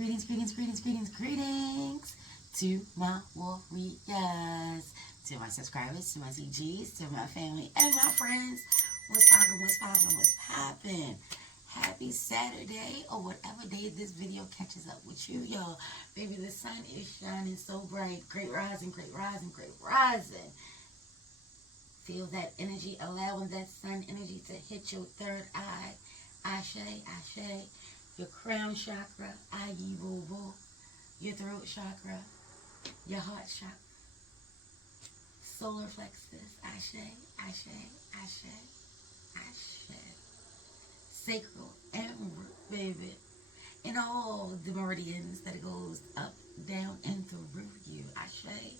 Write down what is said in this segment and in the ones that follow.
Greetings, greetings, greetings, greetings, greetings to my warriors, to my subscribers, to my CGs, to my family and my friends. What's poppin', what's poppin', what's poppin'? Happy Saturday, or whatever day this video catches up with you, y'all. Baby, the sun is shining so bright. Great rising, great rising, great rising. Feel that energy, allowing that sun energy to hit your third eye. Ashe, ashe. Your crown chakra, eveil. Your throat chakra, your heart chakra. Solar plexus, ashe, ashe, ashe, ashe. Sacral and root, baby. And all the meridians that it goes up, down, and through you. Ashe,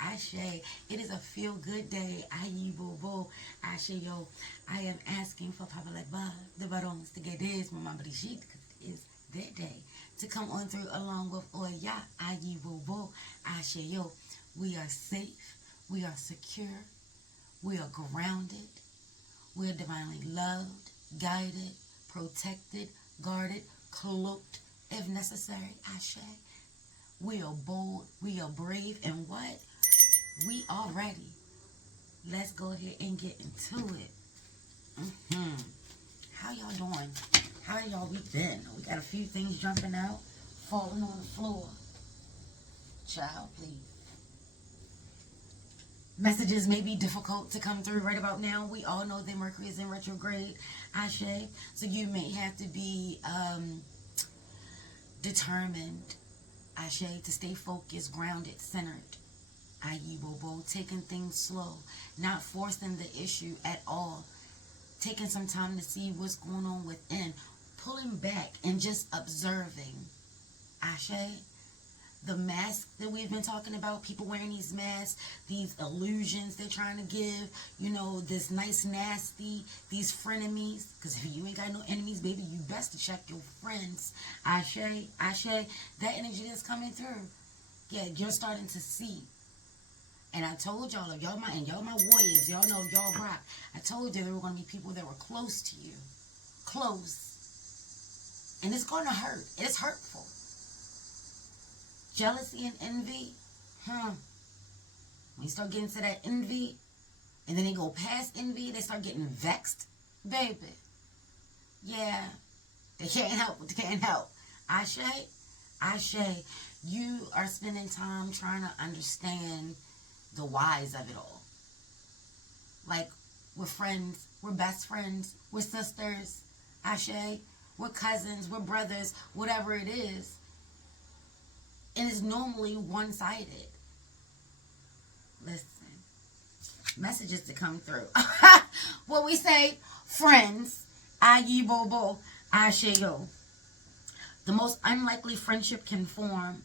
ashe. It is a feel-good day. Eveil. Ashe, yo. I am asking for Papa Legba, the barons, to get this, Mama Brigitte, because it is their day, to come on through along with Oya. Eveil. Ashe, yo. We are safe. We are secure. We are grounded. We are divinely loved, guided, protected, guarded, cloaked, if necessary. Ashe. We are bold. We are brave. And what? We are ready. Let's go ahead and get into it. How y'all doing? How y'all week been? We got a few things jumping out, falling on the floor. Child, please. Messages may be difficult to come through right about now. We all know that Mercury is in retrograde. Ashe. So you may have to be determined, Ashe, to stay focused, grounded, centered. Eveil. Taking things slow, not forcing the issue at all. Taking some time to see what's going on within. Pulling back and just observing. Ashe. The mask that we've been talking about, people wearing these masks, these illusions they're trying to give, you know, this nice nasty, these frenemies. Because if you ain't got no enemies, baby, you best to check your friends. Ashe, ashe, that energy that's coming through. Yeah, you're starting to see. And I told y'all, if y'all my warriors, y'all know y'all rock. I told you there were going to be people that were close to you. Close. And it's going to hurt. It's hurtful. Jealousy and envy, when you start getting to that envy, and then they go past envy, they start getting vexed, baby. Yeah, they can't help what they can't help. Ashe, ashe, you are spending time trying to understand the whys of it all. Like, we're friends, we're best friends, we're sisters, ashe, we're cousins, we're brothers, whatever it is. And it's normally one-sided. Listen. Messages to come through. What we say, friends, eveil, ashe-yo. The most unlikely friendship can form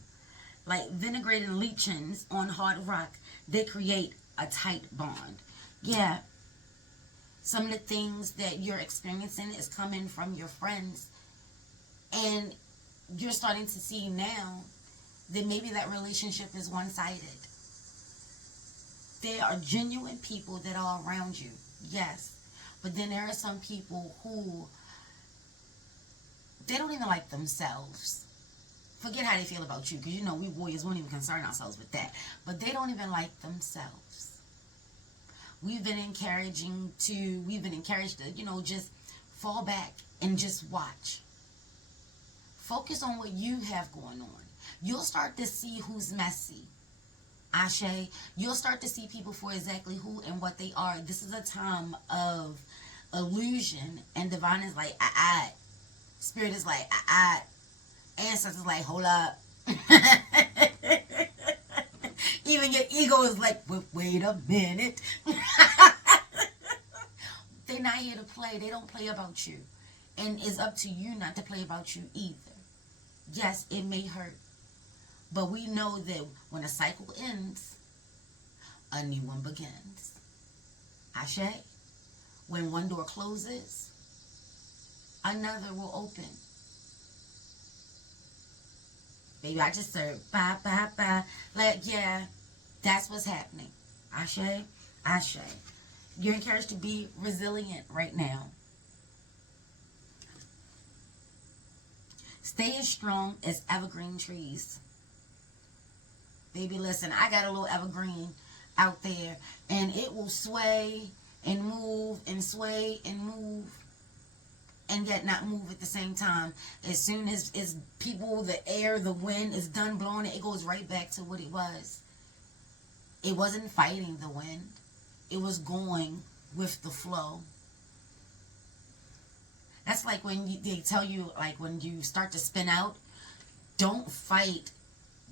like vinaigrette and lichens on hard rock. They create a tight bond. Yeah. Some of the things that you're experiencing is coming from your friends. And you're starting to see now then maybe that relationship is one-sided. There are genuine people that are around you, yes. But then there are some people who, they don't even like themselves. Forget how they feel about you, because you know we warriors won't even concern ourselves with that. But they don't even like themselves. We've been encouraged to, you know, just fall back and just watch. Focus on what you have going on. You'll start to see who's messy. Ashe. You'll start to see people for exactly who and what they are. This is a time of illusion, and divine is like, Spirit is like, Ancestors like, hold up. Even your ego is like, wait a minute. They're not here to play. They don't play about you. And it's up to you not to play about you either. Yes, it may hurt. But we know that when a cycle ends, a new one begins. Ashe. When one door closes, another will open. Baby, I just said, bye, bye, bye. Like, yeah, that's what's happening. Ashe, ashe. You're encouraged to be resilient right now. Stay as strong as evergreen trees. Baby, listen, I got a little evergreen out there, and it will sway and move and sway and move and yet not move at the same time. As soon as people, the air, the wind is done blowing it, it goes right back to what it was. It wasn't fighting the wind. It was going with the flow. That's like when they tell you, like when you start to spin out, don't fight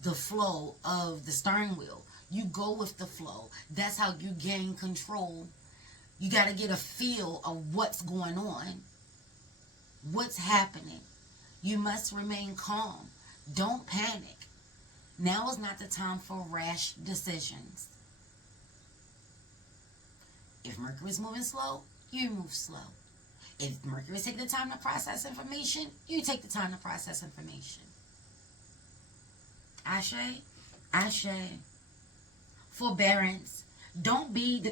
the flow of the steering wheel. You go with the flow. That's how you gain control. You got to get a feel of what's going on, what's happening. You must remain calm. Don't panic. Now is not the time for rash decisions. If Mercury is moving slow, you move slow. If Mercury is taking the time to process information, you take the time to process information. Ashe, Ashe. Forbearance. Don't be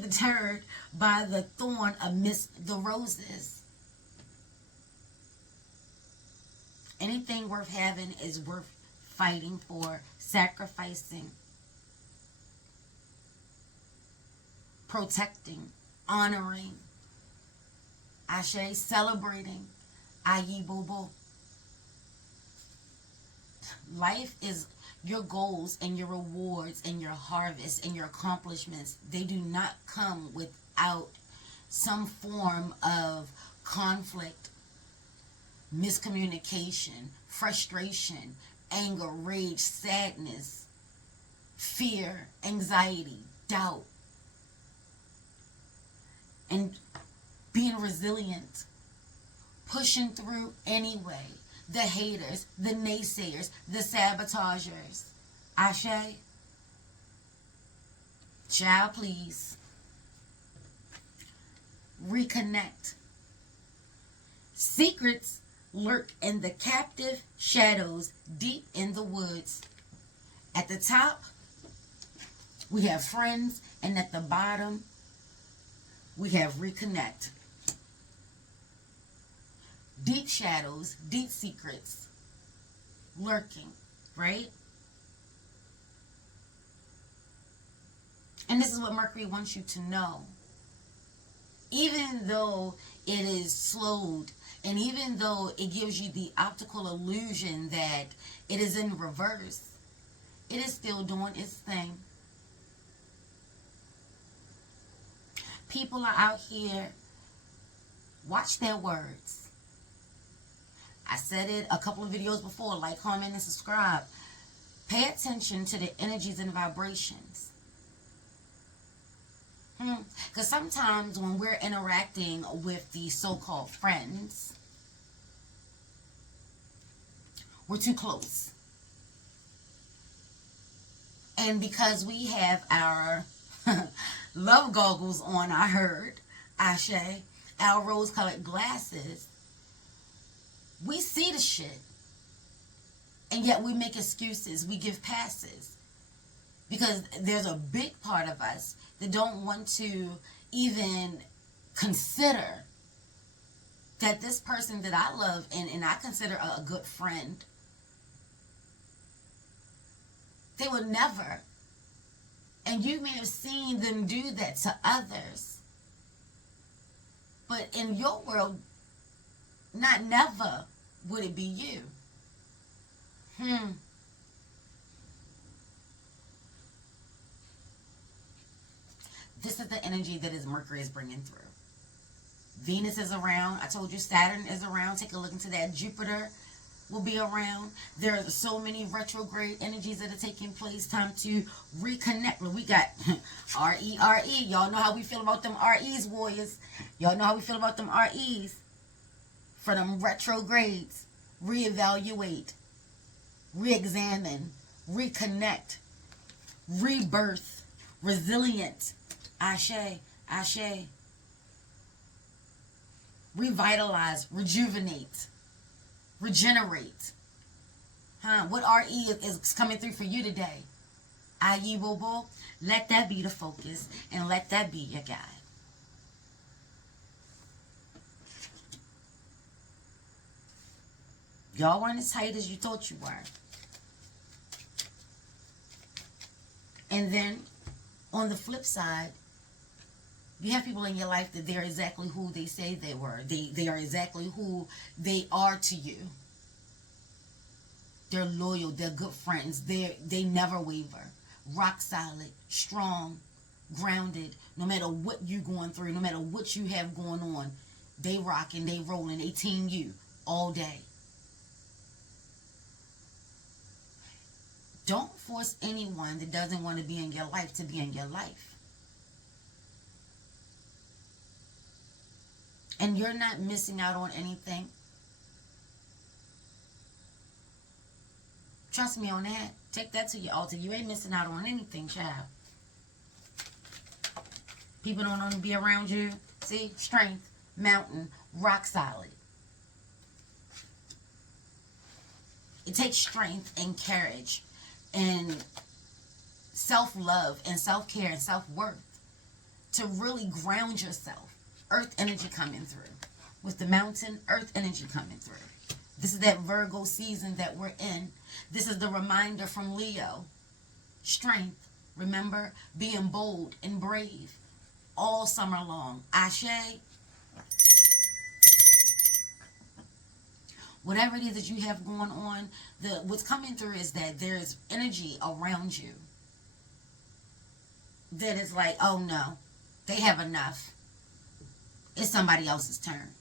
deterred by the thorn amidst the roses. Anything worth having is worth fighting for, sacrificing, protecting, honoring. Ashe, celebrating. Ayi Bobo. Life is your goals and your rewards and your harvest and your accomplishments. They do not come without some form of conflict, miscommunication, frustration, anger, rage, sadness, fear, anxiety, doubt, and being resilient, pushing through anyway. The haters, the naysayers, the sabotagers. Ashe. Child, please. Reconnect. Secrets lurk in the captive shadows deep in the woods. At the top, we have friends, and at the bottom, we have reconnect. Deep shadows, deep secrets lurking, right? And this is what Mercury wants you to know. Even though it is slowed, and even though it gives you the optical illusion that it is in reverse, it is still doing its thing. People are out here. Watch their words. I said it a couple of videos before. Like, comment, and subscribe. Pay attention to the energies and vibrations. Because sometimes when we're interacting with the so-called friends, we're too close. And because we have our love goggles on, I heard, Ashe, our rose-colored glasses, we see the shit, and yet we make excuses. We give passes because there's a big part of us that don't want to even consider that this person that I love and I consider a good friend, they would never, and you may have seen them do that to others, but in your world, not never would it be you. This is the energy that Mercury is bringing through. Venus is around. I told you Saturn is around. Take a look into that. Jupiter will be around. There are so many retrograde energies that are taking place. Time to reconnect. We got R-E-R-E. Y'all know how we feel about them R-E's, warriors. Y'all know how we feel about them R-E's. For them retrogrades, reevaluate, re-examine, reconnect, rebirth, resilient, Ashe, Ashe, revitalize, rejuvenate, regenerate. What RE is coming through for you today? Ayi Bobo, let that be the focus and let that be your guide. Y'all weren't as tight as you thought you were. And then, on the flip side, you have people in your life that they're exactly who they say they were. They are exactly who they are to you. They're loyal. They're good friends. They never waver. Rock solid, strong, grounded. No matter what you're going through, no matter what you have going on, they rocking, they rolling, they team you all day. Don't force anyone that doesn't want to be in your life to be in your life. And you're not missing out on anything. Trust me on that. Take that to your altar. You ain't missing out on anything, child. People don't want to be around you. See? Strength, mountain, rock solid. It takes strength and courage and self-love and self-care and self-worth to really ground yourself. Earth energy coming through. With the mountain, earth energy coming through. This is that Virgo season that we're in. This is the reminder from Leo. Strength. Remember, being bold and brave all summer long. Ashe. Whatever it is that you have going on, what's coming through is that there's energy around you that is like, oh no, they have enough. It's somebody else's turn.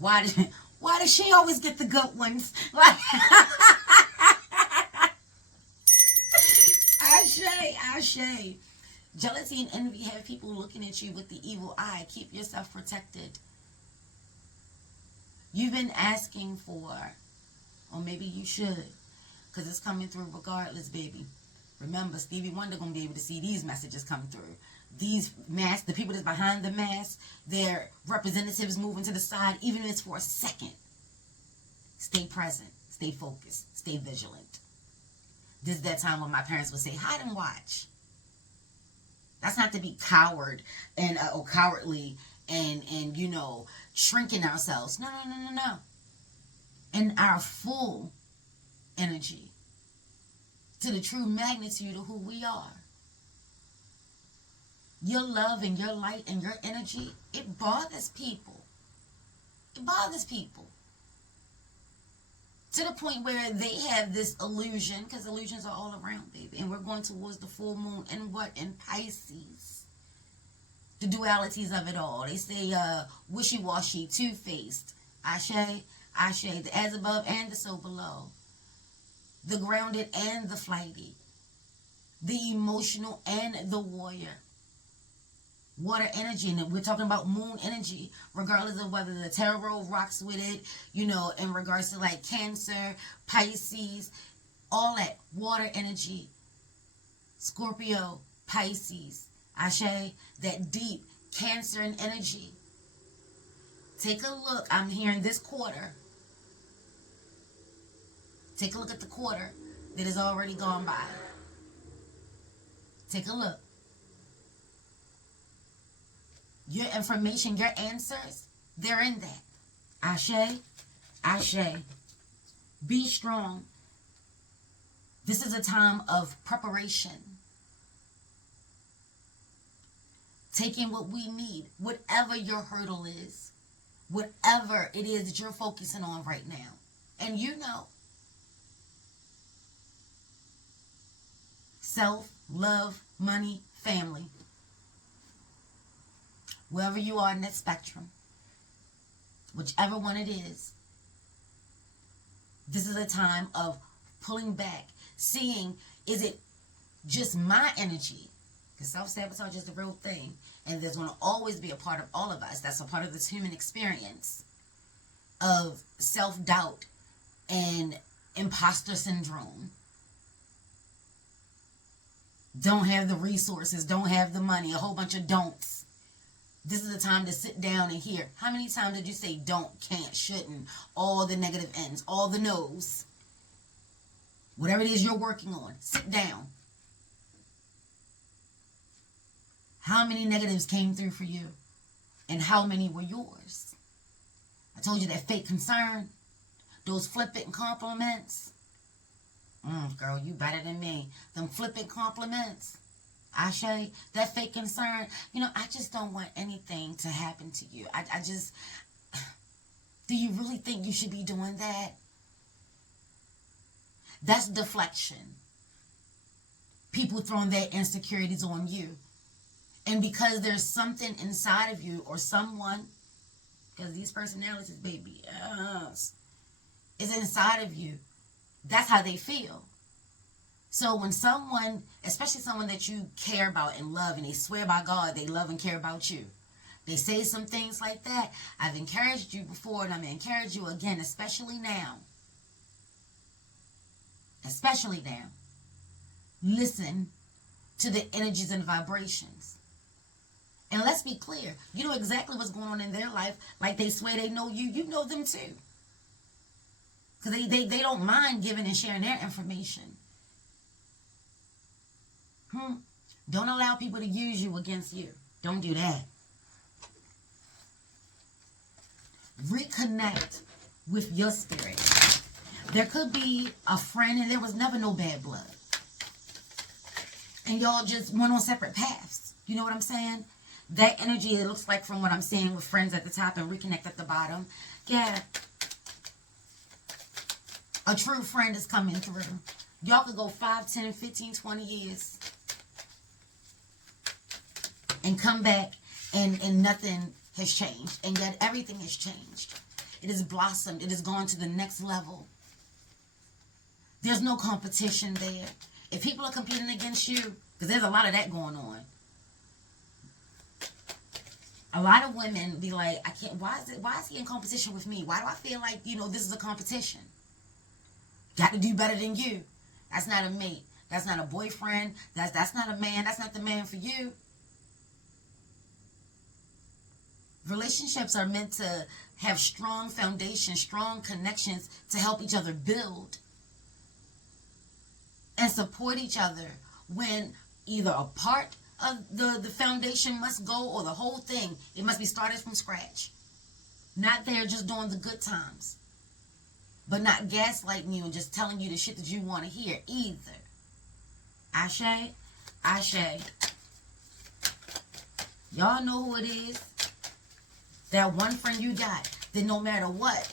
Why does she always get the good ones? Like, Ashe. Jealousy and envy have people looking at you with the evil eye. Keep yourself protected. You've been asking for, or maybe you should, because it's coming through regardless, baby. Remember, Stevie Wonder going to be able to see these messages come through. These masks, the people that's behind the mask, their representatives moving to the side, even if it's for a second. Stay present. Stay focused. Stay vigilant. This is that time when my parents would say, hide and watch. That's not to be coward and or cowardly and shrinking ourselves. No. In our full energy to the true magnitude of who we are. Your love and your light and your energy, it bothers people. It bothers people. To the point where they have this illusion, because illusions are all around, baby. And we're going towards the full moon and what? In Pisces. The dualities of it all. They say wishy-washy, two-faced. Ashe, the as above and the so below. The grounded and the flighty. The emotional and the warrior. Water energy, and we're talking about moon energy, regardless of whether the tarot rocks with it, in regards to like Cancer, Pisces, all that water energy, Scorpio, Pisces, Ashe, that deep Cancer and energy. Take a look. I'm hearing this quarter. Take a look at the quarter that has already gone by. Take a look. Your information, your answers, they're in that. Ashe. Be strong. This is a time of preparation. Taking what we need, whatever your hurdle is, whatever it is that you're focusing on right now. And self, love, money, family. Wherever you are in that spectrum, whichever one it is, this is a time of pulling back, seeing, is it just my energy? Because self-sabotage is the real thing, and there's going to always be a part of all of us. That's a part of this human experience of self-doubt and imposter syndrome. Don't have the resources, don't have the money, a whole bunch of don'ts. This is the time to sit down and hear. How many times did you say don't, can't, shouldn't, all the negative ends, all the no's? Whatever it is you're working on, sit down. How many negatives came through for you? And how many were yours? I told you that fake concern. Those flippant compliments. Girl, you better than me. Them flippant compliments. Ashe, that fake concern. I just don't want anything to happen to you. I just, do you really think you should be doing that? That's deflection. People throwing their insecurities on you. And because there's something inside of you or someone, because these personalities, baby, is inside of you, that's how they feel. So when someone, especially someone that you care about and love, and they swear by God they love and care about you, they say some things like that. I've encouraged you before, and I'm going to encourage you again, especially now. Especially now. Listen to the energies and vibrations. And let's be clear. You know exactly what's going on in their life. Like they swear they know you. You know them too. Because they don't mind giving and sharing their information. Don't allow people to use you against you. Don't do that. Reconnect with your spirit. There could be a friend and there was never no bad blood. And y'all just went on separate paths. You know what I'm saying? That energy, it looks like from what I'm seeing with friends at the top and reconnect at the bottom. Yeah. A true friend is coming through. Y'all could go 5, 10, 15, 20 years. And come back and nothing has changed. And yet everything has changed. It has blossomed. It has gone to the next level. There's no competition there. If people are competing against you, because there's a lot of that going on. A lot of women be like, I can't, why is he in competition with me? Why do I feel like, this is a competition? Got to do better than you. That's not a mate. That's not a boyfriend. That's not a man. That's not the man for you. Relationships are meant to have strong foundations, strong connections to help each other build and support each other when either a part of the foundation must go or the whole thing. It must be started from scratch. Not there just doing the good times. But not gaslighting you and just telling you the shit that you want to hear either. Ashe, Ashe. Y'all know who it is. That one friend you got that no matter what,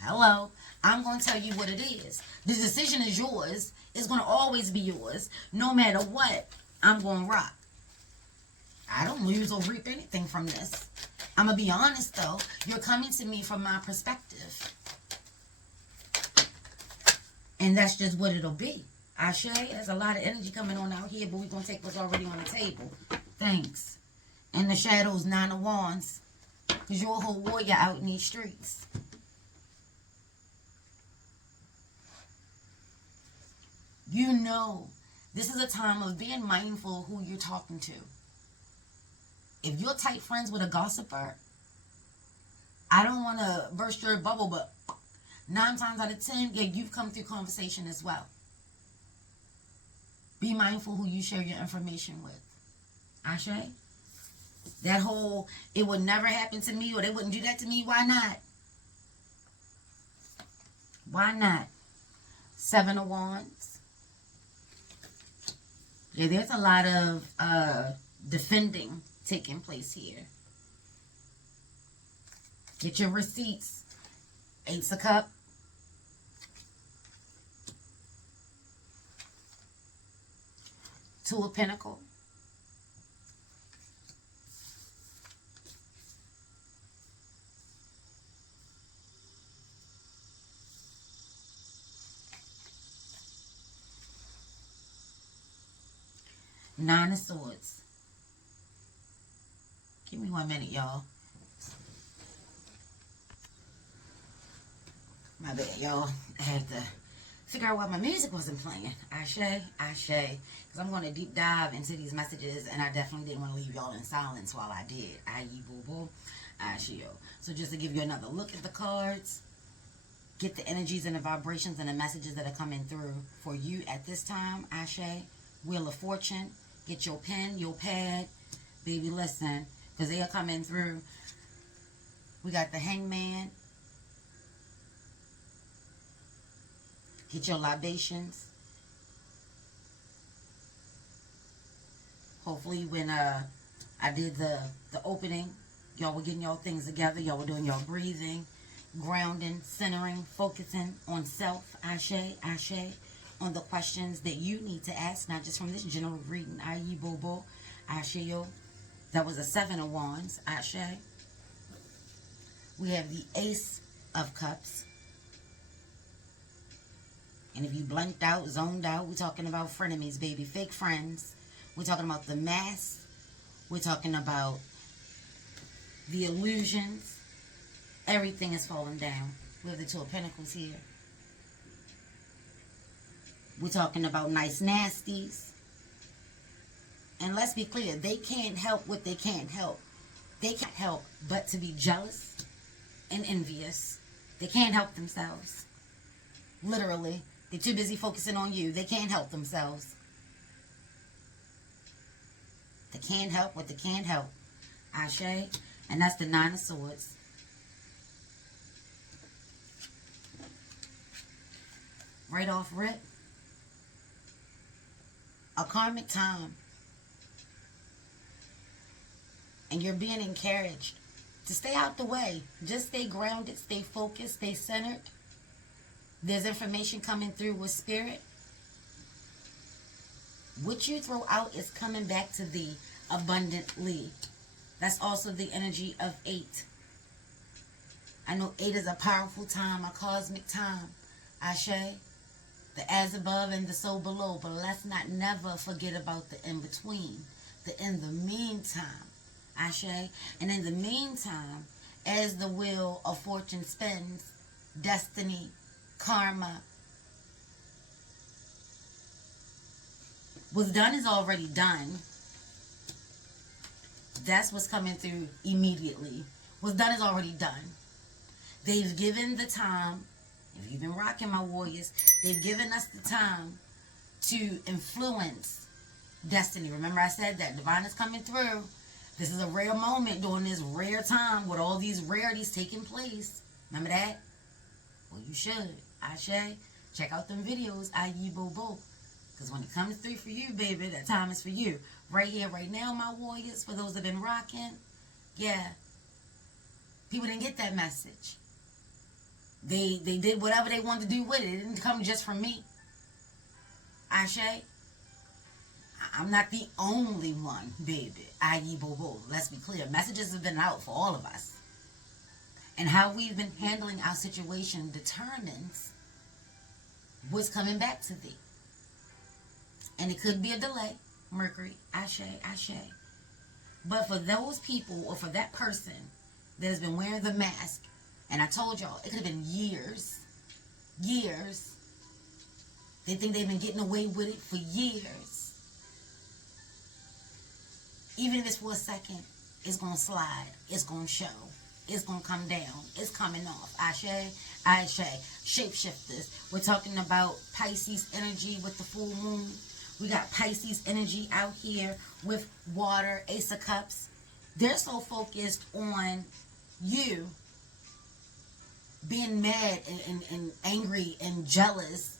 hello, I'm going to tell you what it is. The decision is yours. It's going to always be yours. No matter what, I'm going to rock. I don't lose or reap anything from this. I'm going to be honest, though. You're coming to me from my perspective. And that's just what it'll be. Ashe, there's a lot of energy coming on out here, but we're going to take what's already on the table. Thanks. And the shadows, 9 of Wands. Because you're a whole warrior out in these streets. You know, this is a time of being mindful of who you're talking to. If you're tight friends with a gossiper, I don't want to burst your bubble, but 9 times out of 10, yeah, you've come through conversation as well. Be mindful who you share your information with. Ashe? That whole, it would never happen to me or they wouldn't do that to me. Why not? Why not? 7 of Wands. Yeah, there's a lot of defending taking place here. Get your receipts. Ace of Cups. Two of Pentacles. Nine of Swords. Give me 1 minute, y'all. My bad, y'all. I had to figure out why my music wasn't playing. Ashe, Ashe. Because I'm going to deep dive into these messages, and I definitely didn't want to leave y'all in silence while I did. Aye, boo boo. Ashe. So just to give you another look at the cards, get the energies and the vibrations and the messages that are coming through for you at this time. Ashe. Wheel of Fortune. Get your pen, your pad. Baby, listen. Because they are coming through. We got the Hangman. Get your libations. Hopefully when I did the opening, y'all were getting y'all things together. Y'all were doing y'all breathing, grounding, centering, focusing on self. Ashe, ashe. On the questions that you need to ask, not just from this general reading. Ayi Bobo, Ashe yo. That was a 7 of Wands. Ashe. We have the Ace of Cups. And if you blanked out, zoned out, we're talking about frenemies, baby. Fake friends. We're talking about the mask. We're talking about the illusions. Everything is falling down. We have the Two of Pentacles here. We're talking about nice nasties. And let's be clear, they can't help what they can't help. They can't help but to be jealous and envious. They can't help themselves. Literally. They're too busy focusing on you. They can't help themselves. They can't help what they can't help. Ashe. And that's the 9 of Swords. Right off rip. A karmic time. And you're being encouraged to stay out the way. Just stay grounded, stay focused, stay centered. There's information coming through with spirit. What you throw out is coming back to thee abundantly. That's also the energy of 8. I know 8 is a powerful time, a cosmic time. Ashe. The as above and the so below. But let's not never forget about the in between. The in the meantime. Ashe. And in the meantime, as the wheel of fortune spins, destiny, karma, what's done is already done. That's what's coming through immediately. What's done is already done. They've given the time. If you've been rocking, my warriors, they've given us the time to influence destiny. Remember I said that. Divine is coming through. This is a rare moment during this rare time with all these rarities taking place. Remember that? Well, you should. Ashe. Check out them videos. Ayi Bobo. Because when it comes through for you, baby, that time is for you. Right here, right now, my warriors, for those that have been rocking. Yeah. People didn't get that message. They did whatever they wanted to do with it. It didn't come just from me. Ashe. I'm not the only one, baby. Ayi Bobo. Let's be clear. Messages have been out for all of us. And how we've been handling our situation determines what's coming back to thee. And it could be a delay. Mercury. Ashe. Ashe. But for those people, or for that person that has been wearing the mask, and I told y'all, it could have been years. Years. They think they've been getting away with it for years. Even if it's for a second, it's going to slide. It's going to show. It's going to come down. It's coming off. Ashe, Ashe. Shapeshifters. We're talking about Pisces energy with the full moon. We got Pisces energy out here with water, Ace of Cups. They're so focused on you being mad and angry and jealous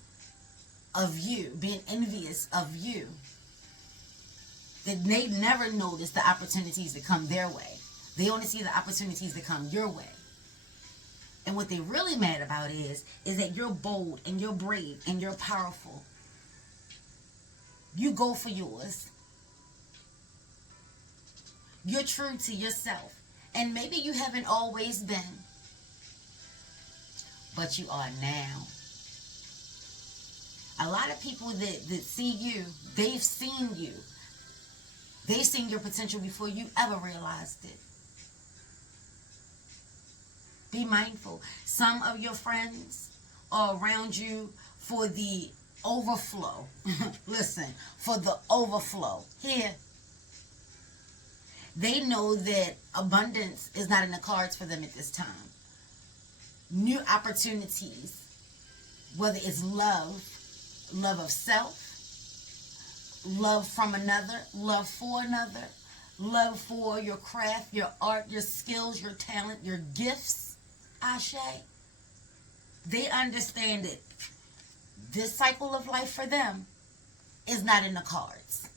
of you, being envious of you, that they never notice the opportunities that come their way. They only see the opportunities that come your way. And what they're really mad about is that you're bold and you're brave and you're powerful. You go for yours. You're true to yourself. And maybe you haven't always been, but you are now. A lot of people that see you, they've seen you. They've seen your potential before you ever realized it. Be mindful. Some of your friends are around you for the overflow. Listen, for the overflow. Here. They know that abundance is not in the cards for them at this time. New opportunities, whether it's love, love of self, love from another, love for another, love for your craft, your art, your skills, your talent, your gifts. Ashe. They understand it. this cycle of life for them is not in the cards.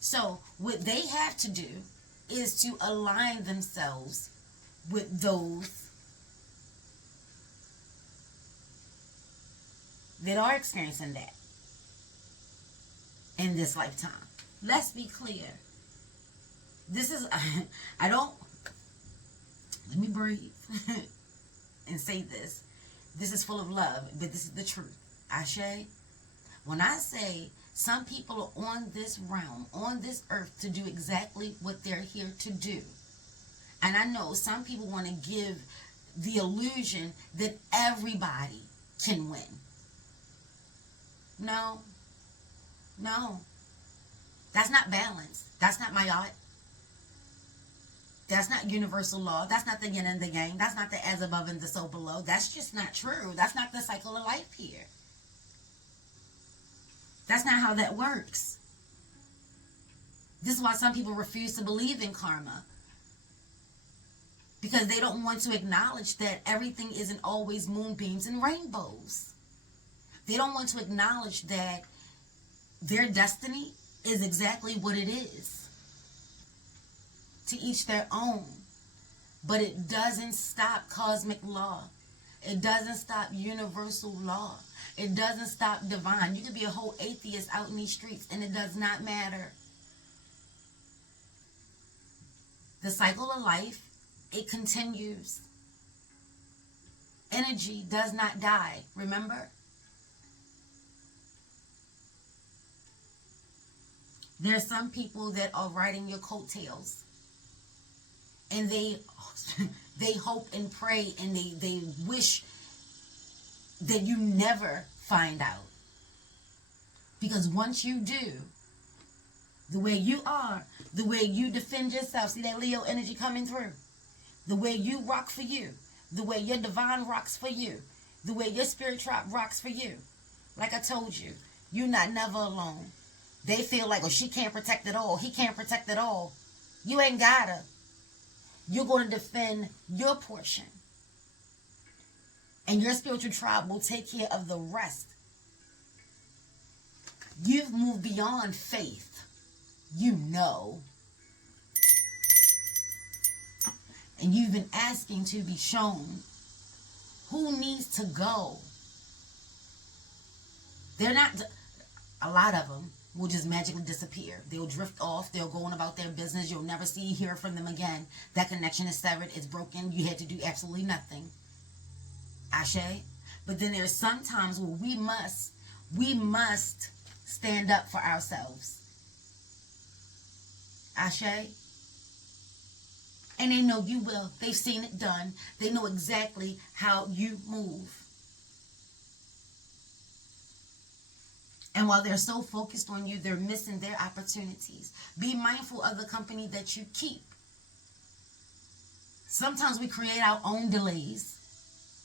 So what they have to do is to align themselves with those that are experiencing that in this lifetime. Let's be clear. This is, I don't, let me breathe and say this. This is full of love, but this is the truth. Ashe, when I say some people are on this realm, on this earth to do exactly what they're here to do. And I know some people want to give the illusion that everybody can win. No. No. That's not balance. That's not my art. That's not universal law. That's not the yin and the yang. That's not the as above and the so below. That's just not true. That's not the cycle of life here. That's not how that works. This is why some people refuse to believe in karma. Because they don't want to acknowledge that everything isn't always moonbeams and rainbows. They don't want to acknowledge that their destiny is exactly what it is. To each their own. But it doesn't stop cosmic law. It doesn't stop universal law. It doesn't stop divine. You could be a whole atheist out in these streets and it does not matter. The cycle of life, it continues. Energy does not die, remember? There's some people that are riding your coattails. And they hope and pray and they wish that you never find out. Because once you do, the way you are, the way you defend yourself, see that Leo energy coming through? The way you rock for you, the way your divine rocks for you, the way your spirit trap rocks for you. Like I told you, you're not never alone. They feel like, oh, she can't protect it all. He can't protect it all. You ain't gotta. You're going to defend your portion. And your spiritual tribe will take care of the rest. You've moved beyond faith. You know. And you've been asking to be shown who needs to go. They're not, a lot of them will just magically disappear. They'll drift off. They'll go on about their business. You'll never hear from them again. That connection is severed. It's broken. You had to do absolutely nothing. Ashe. But then there's some times where we must stand up for ourselves. Ashe. And they know you will. They've seen it done. They know exactly how you move. And while they're so focused on you, they're missing their opportunities. Be mindful of the company that you keep. Sometimes we create our own delays.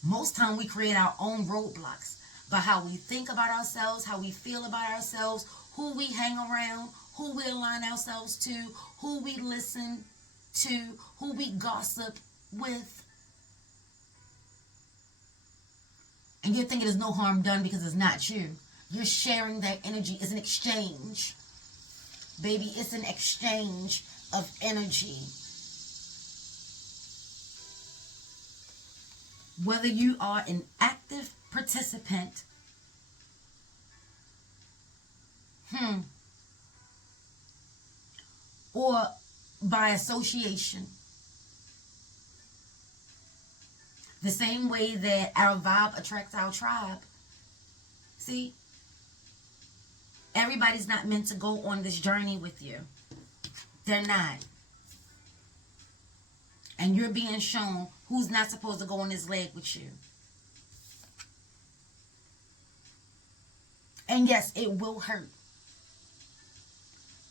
Most time we create our own roadblocks. But how we think about ourselves, how we feel about ourselves, who we hang around, who we align ourselves to, who we listen to, who we gossip with. And you're thinking there's no harm done because it's not you. You're sharing that energy. It's an exchange. Baby, it's an exchange of energy. Whether you are an active participant, or by association. The same way that our vibe attracts our tribe. See? Everybody's not meant to go on this journey with you. They're not. And you're being shown who's not supposed to go on this leg with you. And yes, it will hurt.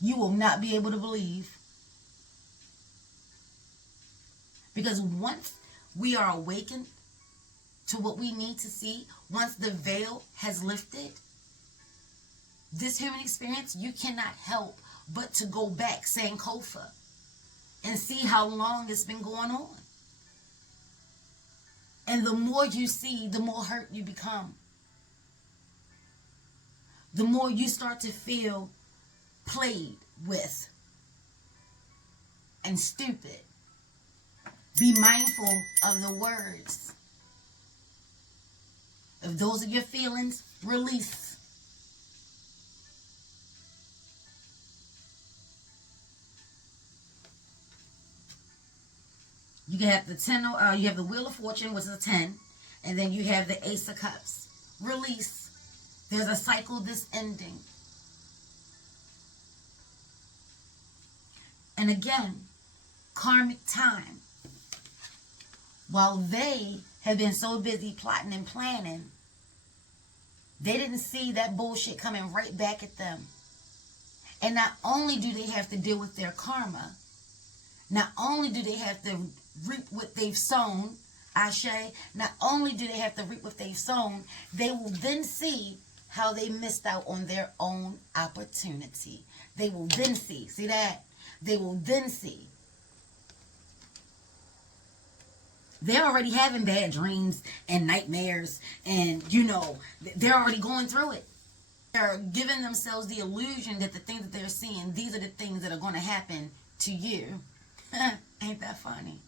You will not be able to believe. Because once we are awakened to what we need to see, once the veil has lifted, this human experience, you cannot help but to go back Sankofa and see how long it's been going on. And the more you see, the more hurt you become. the more you start to feel played with and stupid. Be mindful of the words. If those are your feelings, release. You have the 10. You have the Wheel of Fortune, which is a 10, and then you have the Ace of Cups. Release. There's a cycle that's ending. And again, karmic time. While they have been so busy plotting and planning, they didn't see that bullshit coming right back at them. And not only do they have to deal with their karma, not only do they have to reap what they've sown, Ashe, not only do they have to reap what they've sown, they will then see how they missed out on their own opportunity. They will then see that? They will then see. They're already having bad dreams and nightmares, and they're already going through it. They're giving themselves the illusion that the things that they're seeing, these are the things that are going to happen to you. Ain't that funny?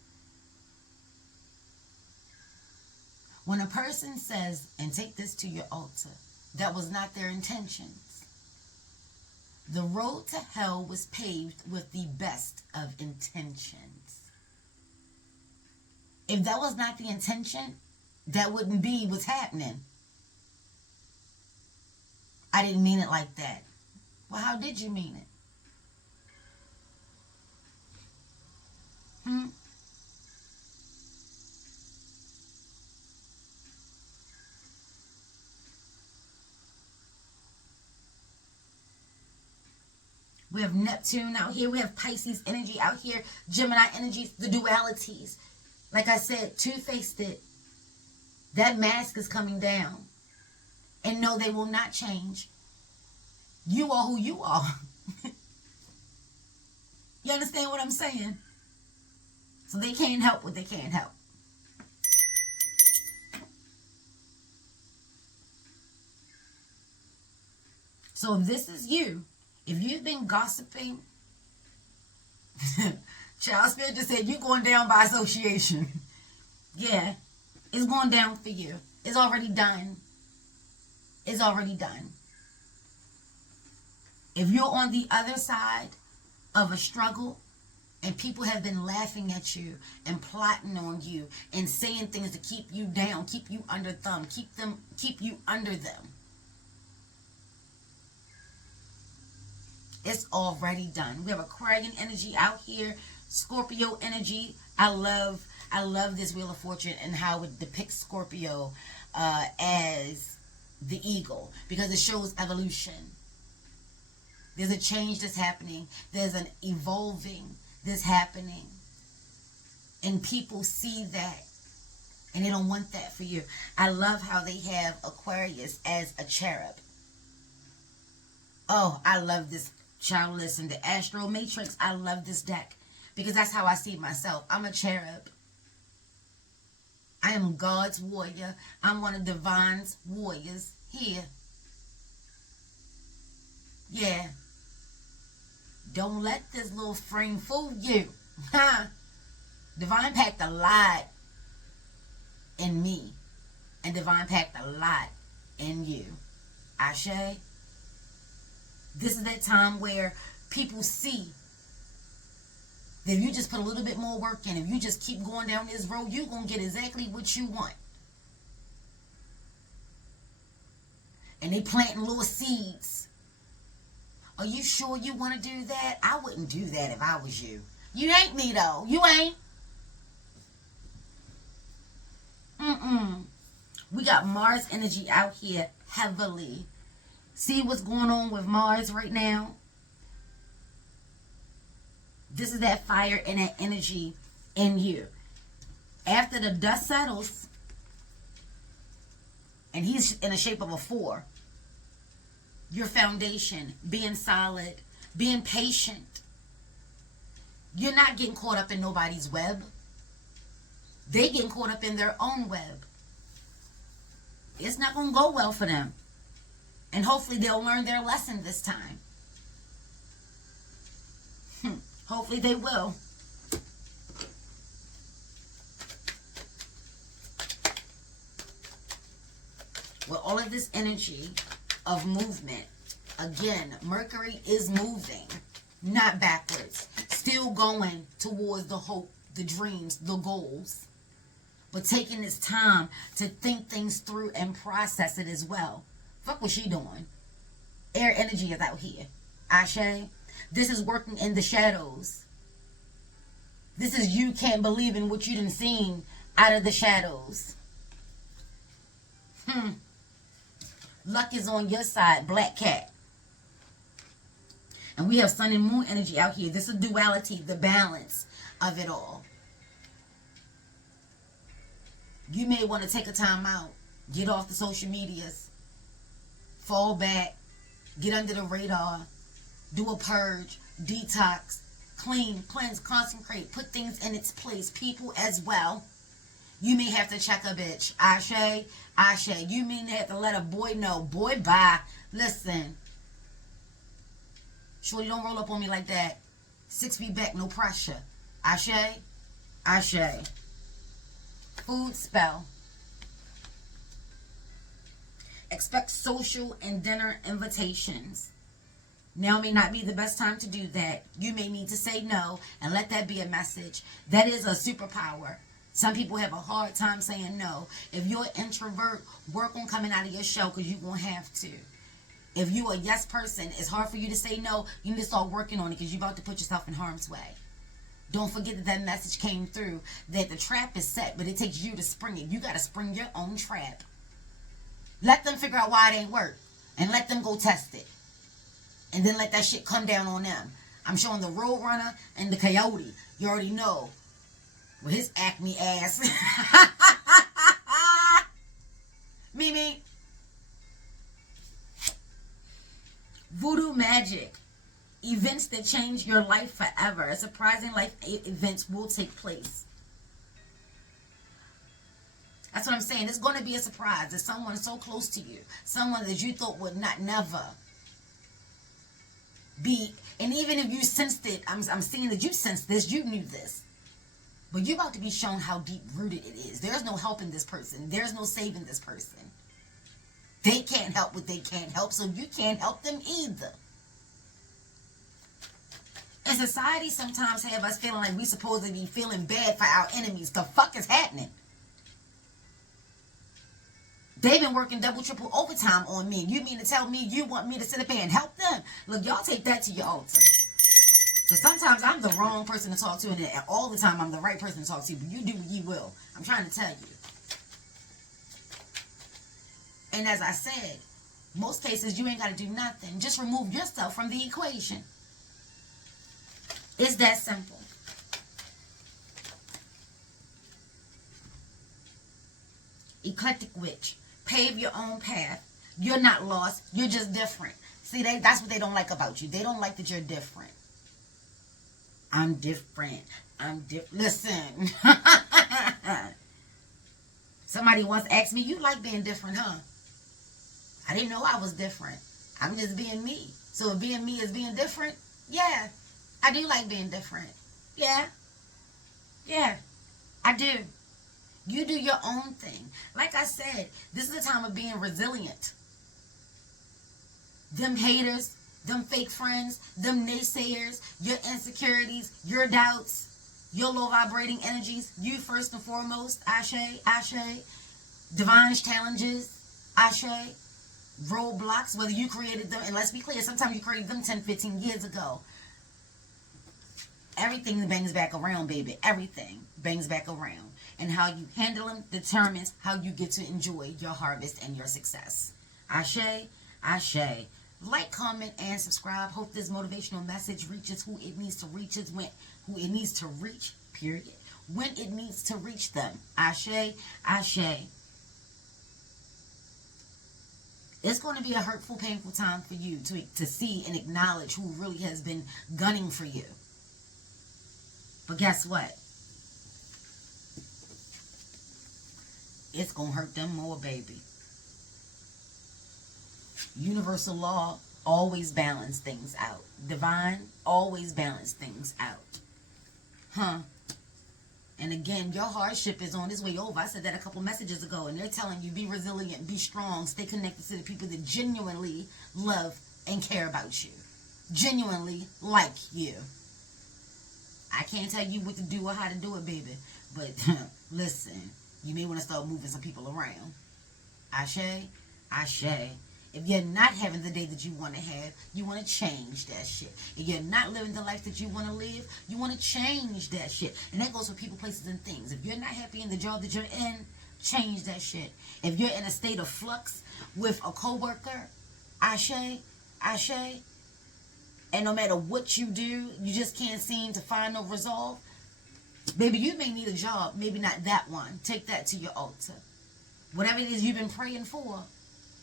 When a person says, and take this to your altar, that was not their intentions. The road to hell was paved with the best of intentions. If that was not the intention, that wouldn't be what's happening. I didn't mean it like that. Well, how did you mean it? We have Neptune out here. We have Pisces energy out here. Gemini energies, the dualities. Like I said, two-faced it. That mask is coming down. And no, they will not change. You are who you are. You understand what I'm saying? So they can't help what they can't help. So if this is you, if you've been gossiping, Child Spirit just said you're going down by association. Yeah, it's going down for you. It's already done. It's already done. If you're on the other side of a struggle and people have been laughing at you and plotting on you and saying things to keep you down, keep you under thumb, keep you under them, it's already done. We have Aquarian energy out here, Scorpio energy. I love this Wheel of Fortune and how it depicts Scorpio as the eagle, because it shows evolution. There's a change that's happening. There's an evolving that's happening. And people see that. And they don't want that for you. I love how they have Aquarius as a cherub. Oh, I love this. Child, listen, the Astro Matrix, I love this deck. Because that's how I see myself. I'm a cherub. I am God's warrior. I'm one of Divine's warriors here. Yeah. Don't let this little frame fool you. Divine packed a lot in me. And Divine packed a lot in you. Ashe. This is that time where people see that if you just put a little bit more work in, if you just keep going down this road, you're going to get exactly what you want. And they planting little seeds. Are you sure you want to do that? I wouldn't do that if I was you. You ain't me, though. You ain't. We got Mars energy out here heavily. See what's going on with Mars right now? This is that fire and that energy in you. After the dust settles, and he's in the shape of a 4, your foundation, being solid, being patient. You're not getting caught up in nobody's web. They getting caught up in their own web. It's not going to go well for them. And hopefully they'll learn their lesson this time. Hopefully they will. With all of this energy of movement, again, Mercury is moving, not backwards. Still going towards the hope, the dreams, the goals. But taking this time to think things through and process it as well. Fuck what she doing. Air energy is out here. Ashe. This is working in the shadows. This is you can't believe in what you done seen out of the shadows. Luck is on your side, Black Cat. And we have sun and moon energy out here. This is duality, the balance of it all. You may want to take a time out. Get off the social medias. Fall back. Get under the radar. Do a purge. Detox. Clean. Cleanse. Concentrate. Put things in its place. People as well. You may have to check a bitch. Ashe. Ashe. You may have to let a boy know. Boy, bye. Listen. Shorty, don't roll up on me like that. 6 feet back. No pressure. Ashe. Ashe. Food spell. Expect social and dinner invitations. Now may not be the best time to do that. You may need to say no and let that be a message. That is a superpower. Some people have a hard time saying no. If you're an introvert, work on coming out of your shell because you're going to have to. If you're a yes person, it's hard for you to say no. You need to start working on it because you're about to put yourself in harm's way. Don't forget that that message came through, that the trap is set, but it takes you to spring it. You got to spring your own trap. Let them figure out why it ain't work, and let them go test it. And then let that shit come down on them. I'm showing the Roadrunner and the Coyote. You already know. With his acne ass. Mimi. Voodoo magic. Events that change your life forever. Surprising life events will take place. That's what I'm saying. It's going to be a surprise. There's someone so close to you. Someone that you thought would not never be. And even if you sensed it, I'm seeing that you sensed this. You knew this. But you're about to be shown how deep-rooted it is. There's no helping this person. There's no saving this person. They can't help what they can't help, so you can't help them either. And society sometimes have us feeling like we supposed to be feeling bad for our enemies. The fuck is happening? They've been working double, triple overtime on me. You mean to tell me you want me to sit up here and help them? Look, y'all take that to your altar. Because sometimes I'm the wrong person to talk to, and all the time I'm the right person to talk to. But you do what you will. I'm trying to tell you. And as I said, most cases you ain't got to do nothing. Just remove yourself from the equation. It's that simple. Eclectic witch. Pave your own path. You're not lost. You're just different. See, that's what they don't like about you. They don't like that you're different. I'm different. I'm different. Listen. Somebody once asked me, you like being different, huh? I didn't know I was different. I'm just being me. So if being me is being different, yeah. I do like being different. Yeah. Yeah. I do. You do your own thing. Like I said, this is a time of being resilient. Them haters, them fake friends, them naysayers, your insecurities, your doubts, your low vibrating energies, you first and foremost, Ashe, Ashe, divine challenges, Ashe, roadblocks, whether you created them, and let's be clear, sometimes you created them 10, 15 years ago. Everything bangs back around, baby. Everything bangs back around. And how you handle them determines how you get to enjoy your harvest and your success. Ashe, Ashe. Like, comment, and subscribe. Hope this motivational message reaches who it needs to reach, who it needs to reach, period. When it needs to reach them. Ashe, Ashe. It's going to be a hurtful, painful time for you to see and acknowledge who really has been gunning for you. But guess what? It's going to hurt them more, baby. Universal law always balance things out. Divine always balance things out. Huh? And again, your hardship is on its way over. I said that a couple messages ago, and they're telling you, be resilient, be strong, stay connected to the people that genuinely love and care about you. Genuinely like you. I can't tell you what to do or how to do it, baby. But listen, you may want to start moving some people around. Ashe, ashe. If you're not having the day that you want to have, you want to change that shit. If you're not living the life that you want to live, you want to change that shit. And that goes for people, places, and things. If you're not happy in the job that you're in, change that shit. If you're in a state of flux with a coworker, ashe, ashe, and no matter what you do, you just can't seem to find no resolve, baby, you may need a job, maybe not that one. Take that to your altar. Whatever it is you've been praying for,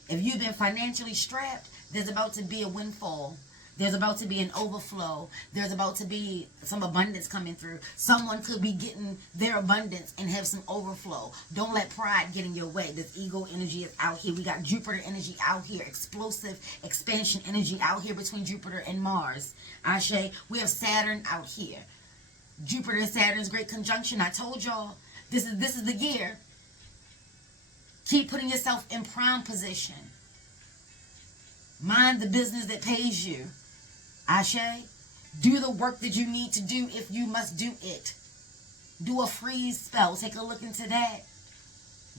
if you've been financially strapped, there's about to be a windfall. There's about to be an overflow. There's about to be some abundance coming through. Someone could be getting their abundance and have some overflow. Don't let pride get in your way. This ego energy is out here. We got Jupiter energy out here. Explosive expansion energy out here between Jupiter and Mars. Ashe, we have Saturn out here. Jupiter and Saturn's great conjunction. I told y'all, this is the year. Keep putting yourself in prime position. Mind the business that pays you. Ashe, do the work that you need to do if you must do it. Do a freeze spell. Take a look into that.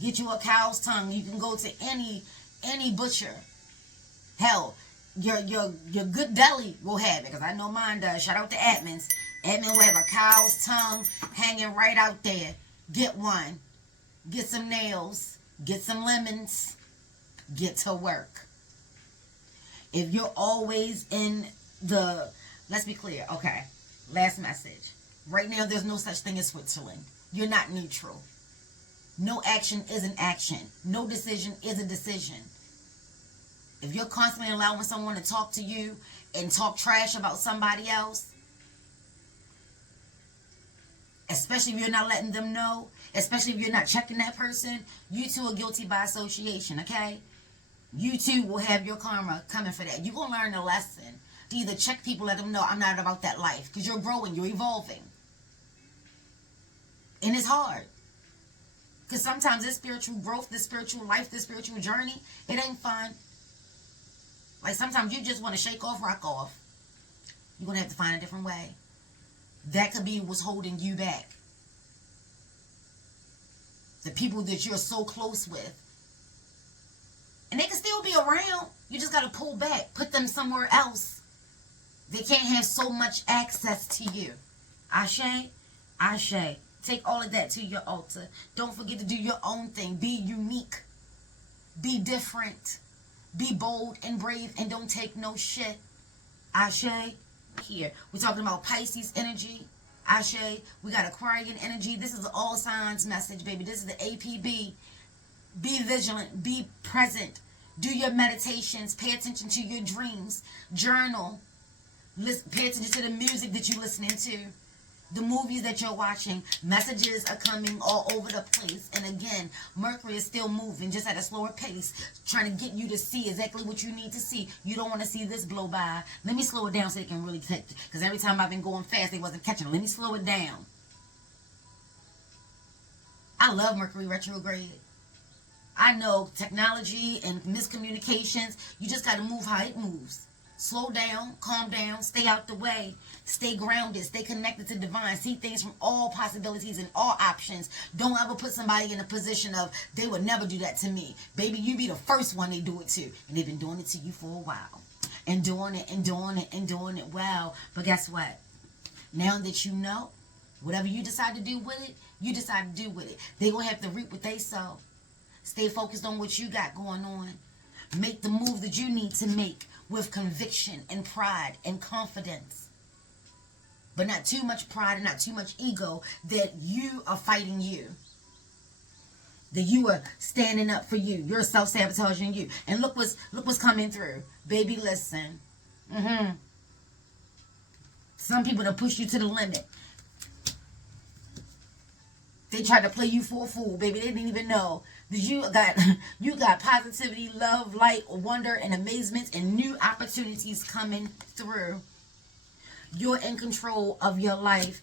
Get you a cow's tongue. You can go to any butcher. Hell, your good deli will have it, because I know mine does. Shout out to admins. Admin will have a cow's tongue hanging right out there. Get one. Get some nails. Get some lemons. Get to work. If you're always in the... Let's be clear. Okay. Last message. Right now, there's no such thing as Switzerland. You're not neutral. No action is an action. No decision is a decision. If you're constantly allowing someone to talk to you and talk trash about somebody else, especially if you're not letting them know, especially if you're not checking that person, you too are guilty by association, okay? You too will have your karma coming for that. You're going to learn a lesson to either check people, let them know I'm not about that life, because you're growing, you're evolving. And it's hard. Because sometimes this spiritual growth, this spiritual life, this spiritual journey, it ain't fun. Like sometimes you just want to shake off, rock off. You're going to have to find a different way. That could be what's holding you back. The people that you're so close with. And they can still be around. You just got to pull back. Put them somewhere else. They can't have so much access to you. Ashe, ashe. Take all of that to your altar. Don't forget to do your own thing. Be unique. Be different. Be bold and brave and don't take no shit. Ashe. Here we're talking about Pisces energy. Ashe, we got Aquarian energy. This is an all signs message, baby. This is the APB. Be vigilant, be present, do your meditations, pay attention to your dreams, journal, pay attention to the music that you're listening to, the movies that you're watching. Messages are coming all over the place. And again, Mercury is still moving, just at a slower pace, trying to get you to see exactly what you need to see. You don't want to see this blow by. Let me slow it down so they can really catch it. Because every time I've been going fast, they wasn't catching it. Let me slow it down. I love Mercury retrograde. I know technology and miscommunications, you just got to move how it moves. Slow down, calm down, stay out the way, stay grounded, stay connected to divine, see things from all possibilities and all options. Don't ever put somebody in a position of, they would never do that to me. Baby, you be the first one they do it to. And they've been doing it to you for a while. And doing it and doing it and doing it well. But guess what? Now that you know, whatever you decide to do with it, you decide to do with it. They going to have to reap what they sow. Stay focused on what you got going on. Make the move that you need to make with conviction and pride and confidence. But not too much pride and not too much ego that you are fighting you. That you are standing up for you. You're self-sabotaging you. And look what's coming through. Baby, listen. Some people that push you to the limit. They tried to play you for a fool, baby. They didn't even know You got positivity, love, light, wonder, and amazement, and new opportunities coming through. You're in control of your life.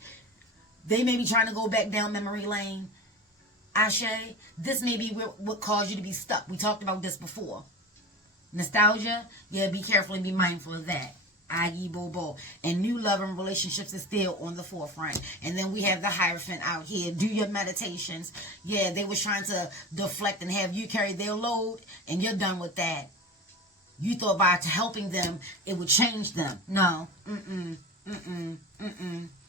They may be trying to go back down memory lane. Ashe, this may be what caused you to be stuck. We talked about this before. Nostalgia, yeah, be careful and be mindful of that. Aggie Bobo. And new love and relationships is still on the forefront. And then we have the Hierophant out here. Do your meditations. Yeah, they was trying to deflect and have you carry their load, and you're done with that. You thought by helping them, it would change them. No.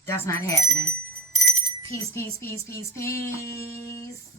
That's not happening. Peace, peace, peace, peace, peace.